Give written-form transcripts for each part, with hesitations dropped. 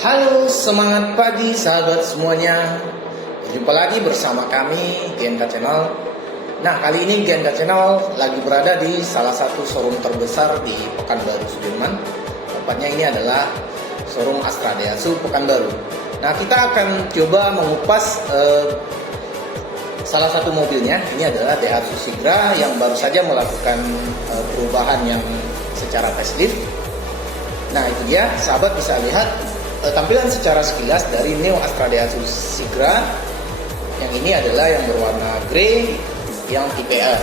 Halo, semangat pagi sahabat semuanya. Jumpa lagi bersama kami GNK Channel. Nah, kali ini GNK Channel lagi berada di salah satu showroom terbesar di Pekanbaru Sudirman. Tepatnya ini adalah showroom Astra Daihatsu Pekanbaru. Nah, kita akan coba mengupas salah satu mobilnya. Ini adalah Daihatsu Sigra yang baru saja melakukan perubahan yang secara facelift. Nah, itu dia, sahabat bisa lihat tampilan secara sekilas dari Neo Astra Daihatsu Sigra. Yang ini adalah yang berwarna grey yang tipe R.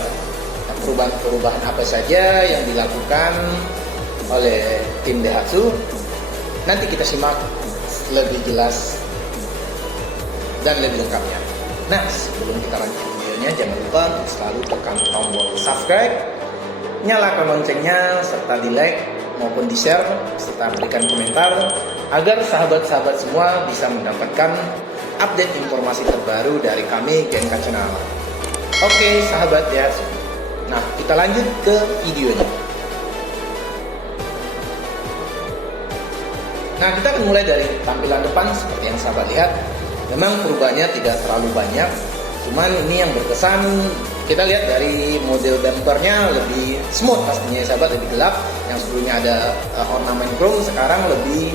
Nah, perubahan apa saja yang dilakukan oleh tim Daihatsu nanti kita simak lebih jelas dan lebih lengkapnya. Nah, sebelum kita lanjut videonya, jangan lupa untuk selalu tekan tombol subscribe, nyalakan loncengnya, serta di like maupun di share, serta berikan komentar agar sahabat-sahabat semua bisa mendapatkan update informasi terbaru dari kami GNK Channel. Oke sahabat Daihatsu, nah kita lanjut ke videonya. Nah, kita akan mulai dari tampilan depan. Seperti yang sahabat lihat, memang perubahannya tidak terlalu banyak, cuman ini yang berkesan. Kita lihat dari model bumpernya lebih smooth pastinya ya sahabat, lebih gelap. Yang sebelumnya ada ornamen chrome, sekarang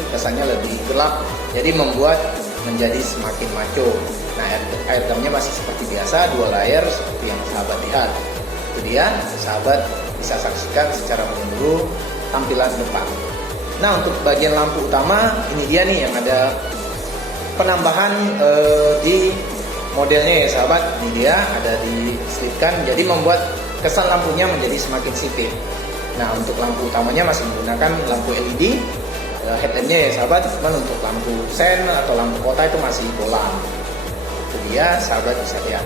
kesannya lebih gelap, jadi membuat menjadi semakin maco. Nah, air damnya masih seperti biasa, 2 layer seperti yang sahabat lihat. Itu dia, sahabat bisa saksikan secara menyeluruh tampilan depan. Nah, untuk bagian lampu utama, ini dia nih yang ada penambahan di modelnya ya sahabat. Ini dia ada diselipkan, jadi membuat kesan lampunya menjadi semakin sipit. Nah, untuk lampu utamanya masih menggunakan lampu LED. Headlampnya ya sahabat, cuman untuk lampu sen atau lampu kota itu masih bolam. Itu dia, sahabat bisa lihat.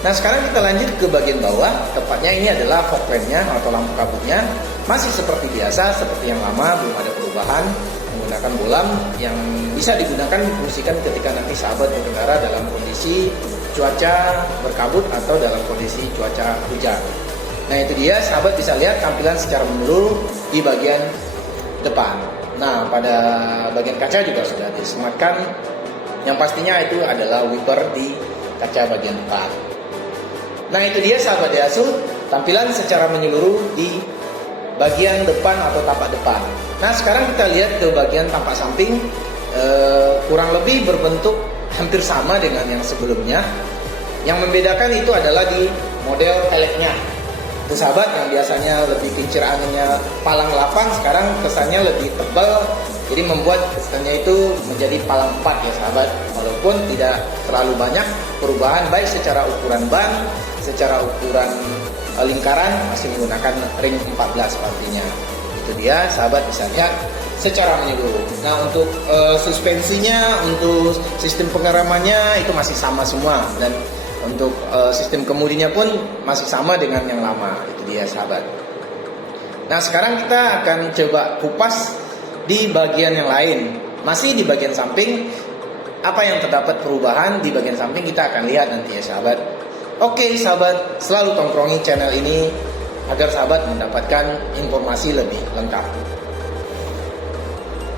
Nah, sekarang kita lanjut ke bagian bawah. Tepatnya ini adalah fog lampnya atau lampu kabutnya. Masih seperti biasa, seperti yang lama, belum ada perubahan. Menggunakan bolam yang bisa digunakan difungsikan ketika nanti sahabat berkendara dalam kondisi cuaca berkabut atau dalam kondisi cuaca hujan. Nah, itu dia, sahabat bisa lihat tampilan secara menyeluruh di bagian depan. Nah, pada bagian kaca juga sudah disematkan. Yang pastinya itu adalah wiper di kaca bagian depan. Nah, itu dia sahabat Daihatsu, tampilan secara menyeluruh di bagian depan atau tapak depan. Nah, sekarang kita lihat ke bagian tampak samping. Kurang lebih berbentuk hampir sama dengan yang sebelumnya. Yang membedakan itu adalah di model peleknya. Itu sahabat, yang biasanya lebih kincir anginnya palang 8, sekarang kesannya lebih tebal, jadi membuat kesannya itu menjadi palang 4 ya sahabat. Walaupun tidak terlalu banyak perubahan, baik secara ukuran ban, secara ukuran lingkaran masih menggunakan ring 14 pastinya. Itu dia, sahabat bisa lihat secara menyeluruh. Nah, untuk suspensinya, untuk sistem pengeremannya itu masih sama semua, dan untuk sistem kemudinya pun masih sama dengan yang lama. Itu dia sahabat. Nah, sekarang kita akan coba kupas di bagian yang lain. Masih di bagian samping, apa yang terdapat perubahan di bagian samping kita akan lihat nanti ya sahabat. Oke sahabat, selalu tongkrongi channel ini agar sahabat mendapatkan informasi lebih lengkap.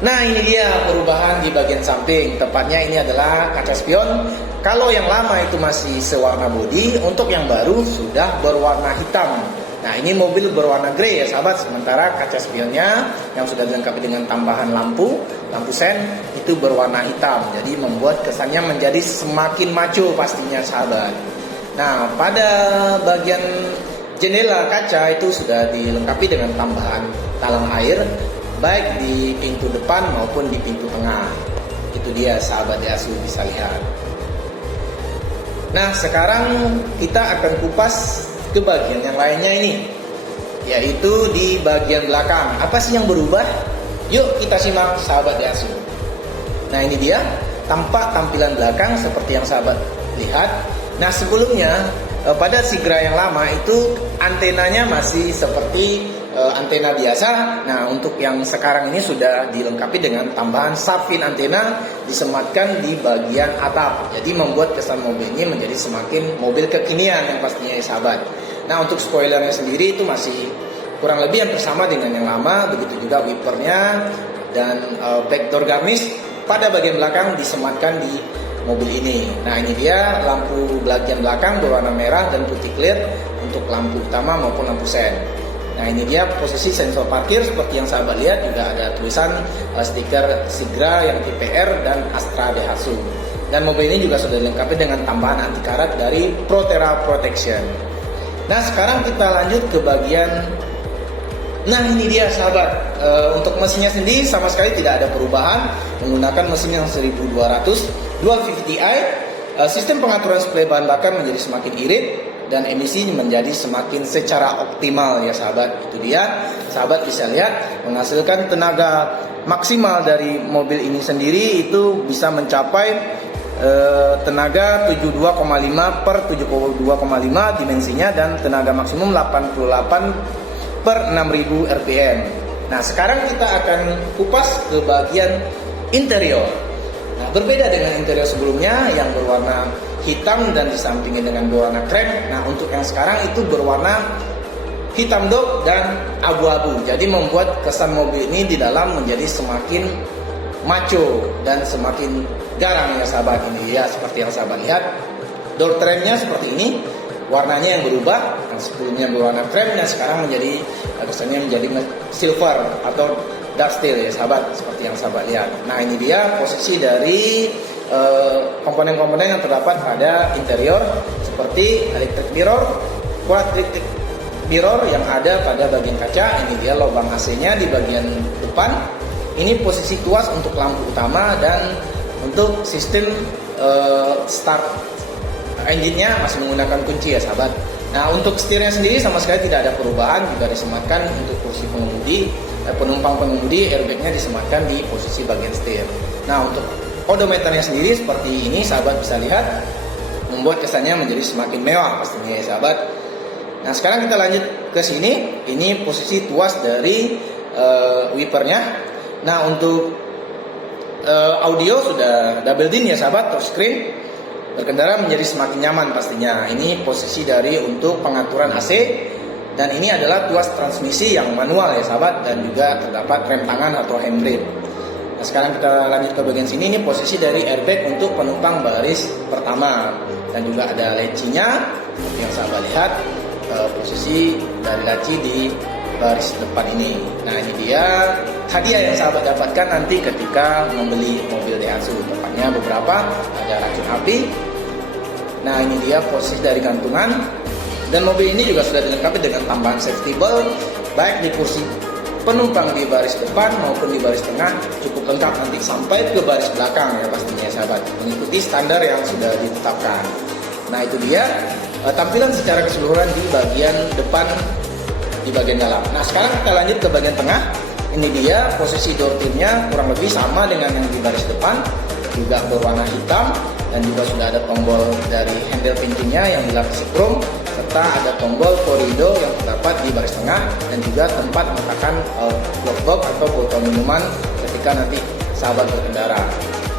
Nah, ini dia perubahan di bagian samping. Tepatnya ini adalah kaca spion. Kalau yang lama itu masih sewarna bodi, untuk yang baru sudah berwarna hitam. Nah, ini mobil berwarna grey ya sahabat. Sementara kaca spionnya yang sudah dilengkapi dengan tambahan lampu sen itu berwarna hitam. Jadi membuat kesannya menjadi semakin maco pastinya sahabat. Nah, pada bagian jendela kaca itu sudah dilengkapi dengan tambahan talang air, baik di pintu depan maupun di pintu tengah. Itu dia sahabat Daihatsu bisa lihat. Nah, sekarang kita akan kupas ke bagian yang lainnya ini, yaitu di bagian belakang. Apa sih yang berubah? Yuk kita simak sahabat Daihatsu. Nah, ini dia tampak tampilan belakang seperti yang sahabat lihat. Nah, sebelumnya pada Sigra yang lama itu antenanya masih seperti antena biasa. Nah, untuk yang sekarang ini sudah dilengkapi dengan tambahan safin antena disematkan di bagian atap. Jadi membuat kesan mobil ini menjadi semakin mobil kekinian yang pastinya ya sahabat. Nah, untuk spoilernya sendiri itu masih kurang lebih yang bersama dengan yang lama. Begitu juga wipernya dan backdoor garnish pada bagian belakang disematkan di mobil ini. Nah, ini dia lampu bagian belakang berwarna merah dan putih clear untuk lampu utama maupun lampu sen. Nah, ini dia posisi sensor parkir seperti yang sahabat lihat, juga ada tulisan stiker Sigra yang tipe R dan Astra Daihatsu. Dan mobil ini juga sudah dilengkapi dengan tambahan anti karat dari Proterra Protection. Nah, sekarang kita lanjut ke bagian. Nah, ini dia sahabat, untuk mesinnya sendiri sama sekali tidak ada perubahan, menggunakan mesin yang 1200 Dual VVT-i. Sistem pengaturan suplai bahan bakar menjadi semakin irit dan emisi menjadi semakin secara optimal ya sahabat. Itu dia, sahabat bisa lihat menghasilkan tenaga maksimal dari mobil ini sendiri itu bisa mencapai tenaga 72,5 per 72,5 dimensinya, dan tenaga maksimum 88 per 6000 rpm. Nah, sekarang kita akan kupas ke bagian interior. Nah, berbeda dengan interior sebelumnya yang berwarna hitam dan disampingin dengan berwarna krem. Nah, untuk yang sekarang itu berwarna hitam dok dan abu-abu. Jadi membuat kesan mobil ini di dalam menjadi semakin maco dan semakin garang ya sahabat. Ini ya seperti yang sahabat lihat. Door trimnya seperti ini. Warnanya yang berubah, yang sebelumnya berwarna krem dan sekarang menjadi kesannya menjadi silver atau dark steel ya sahabat, seperti yang sahabat lihat. Nah, ini dia posisi dari komponen-komponen yang terdapat pada interior, seperti electric mirror, quad electric mirror yang ada pada bagian kaca. Ini dia lubang AC-nya di bagian depan. Ini posisi tuas untuk lampu utama, dan untuk sistem start engine-nya masih menggunakan kunci ya sahabat. Nah, untuk setirnya sendiri sama sekali tidak ada perubahan, juga disematkan untuk kursi pengemudi, penumpang pengemudi, airbag-nya disematkan di posisi bagian setir. Nah, untuk odometernya sendiri seperti ini sahabat bisa lihat, membuat kesannya menjadi semakin mewah pastinya ya sahabat. Nah, sekarang kita lanjut ke sini. Ini posisi tuas dari wipernya. Nah, untuk audio sudah double din ya sahabat, touchscreen. Berkendara menjadi semakin nyaman pastinya. Ini posisi dari untuk pengaturan AC, dan ini adalah tuas transmisi yang manual ya sahabat, dan juga terdapat rem tangan atau handbrake. Nah, sekarang kita lanjut ke bagian sini. Ini posisi dari airbag untuk penumpang baris pertama, dan juga ada lacinya seperti yang sahabat lihat, posisi dari laci di baris depan ini. Nah, ini dia hadiah yang sahabat dapatkan nanti ketika membeli mobil Daihatsu. Tepatnya beberapa, ada racun api. Nah, ini dia posisi dari gantungan, dan mobil ini juga sudah dilengkapi dengan tambahan safety belt, baik di kursi penumpang di baris depan maupun di baris tengah, cukup lengkap nanti sampai ke baris belakang ya pastinya sahabat, mengikuti standar yang sudah ditetapkan. Nah, itu dia tampilan secara keseluruhan di bagian depan, di bagian dalam. Nah, sekarang kita lanjut ke bagian tengah. Ini dia posisi door trimnya kurang lebih sama dengan yang di baris depan, juga berwarna hitam, dan juga sudah ada tombol dari handle pintunya yang dilapisi chrome, serta ada tombol korido yang terdapat di baris tengah, dan juga tempat meletakkan glove atau botol minuman ketika nanti sahabat berkendara.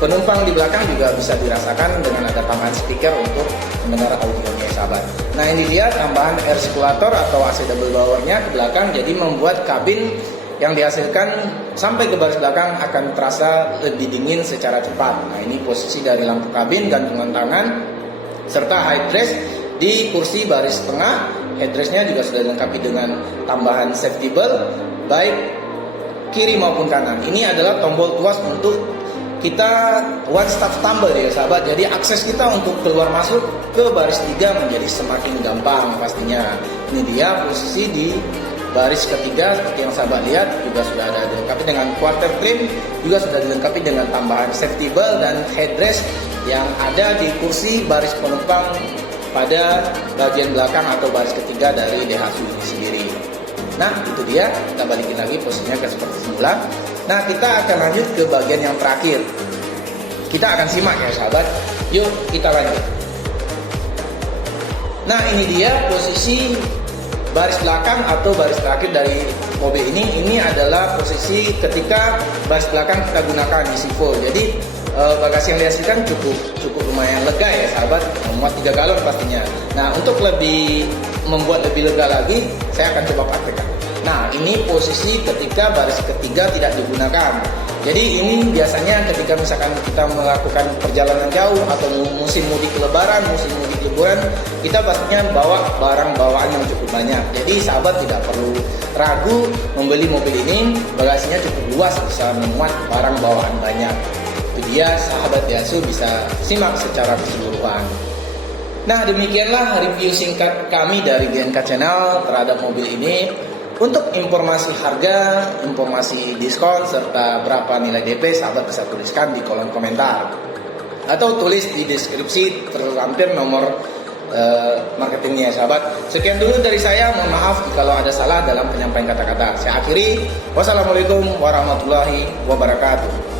Penumpang di belakang juga bisa dirasakan dengan ada tambahan speaker untuk mendengar audionya sahabat. Nah, ini dia tambahan air circulator atau AC double blower-nya ke belakang, jadi membuat kabin yang dihasilkan sampai ke baris belakang akan terasa lebih dingin secara cepat. Nah, ini posisi dari lampu kabin, gantungan tangan, serta headrest di kursi baris tengah. Headrestnya juga sudah dilengkapi dengan tambahan safety belt baik kiri maupun kanan. Ini adalah tombol tuas untuk kita one stop tumble ya sahabat. Jadi akses kita untuk keluar masuk ke baris 3 menjadi semakin gampang pastinya. Ini dia posisi di baris ketiga seperti yang sahabat lihat, juga sudah ada dilengkapi dengan quarter trim, juga sudah dilengkapi dengan tambahan safety belt dan headrest yang ada di kursi baris penumpang pada bagian belakang atau baris ketiga dari Daihatsu ini sendiri. Nah, itu dia, kita balikin lagi posisinya ke seperti semula. Nah, kita akan lanjut ke bagian yang terakhir. Kita akan simak ya sahabat. Yuk kita lanjut. Nah, ini dia posisi baris belakang atau baris terakhir dari mobil ini. Ini adalah posisi ketika baris belakang kita gunakan isi full. Jadi bagasi yang dihasilkan cukup lumayan lega ya sahabat, memuat 3 galon pastinya. Nah, untuk membuat lebih lega lagi, saya akan coba praktekkan. Nah, ini posisi ketika baris ketiga tidak digunakan. Jadi ini biasanya ketika misalkan kita melakukan perjalanan jauh atau musim mudik lebaran, musim mudik liburan, kita pastinya bawa barang bawaan yang cukup banyak. Jadi sahabat tidak perlu ragu membeli mobil ini, bagasinya cukup luas, bisa memuat barang bawaan banyak. Itu dia sahabat Daihatsu, bisa simak secara keseluruhan. Nah, demikianlah review singkat kami dari GNK Channel terhadap mobil ini. Untuk informasi harga, informasi diskon, serta berapa nilai DP, sahabat bisa tuliskan di kolom komentar. Atau tulis di deskripsi terlampir nomor marketingnya, sahabat. Sekian dulu dari saya, mohon maaf kalau ada salah dalam penyampaian kata-kata. Saya akhiri, wassalamualaikum warahmatullahi wabarakatuh.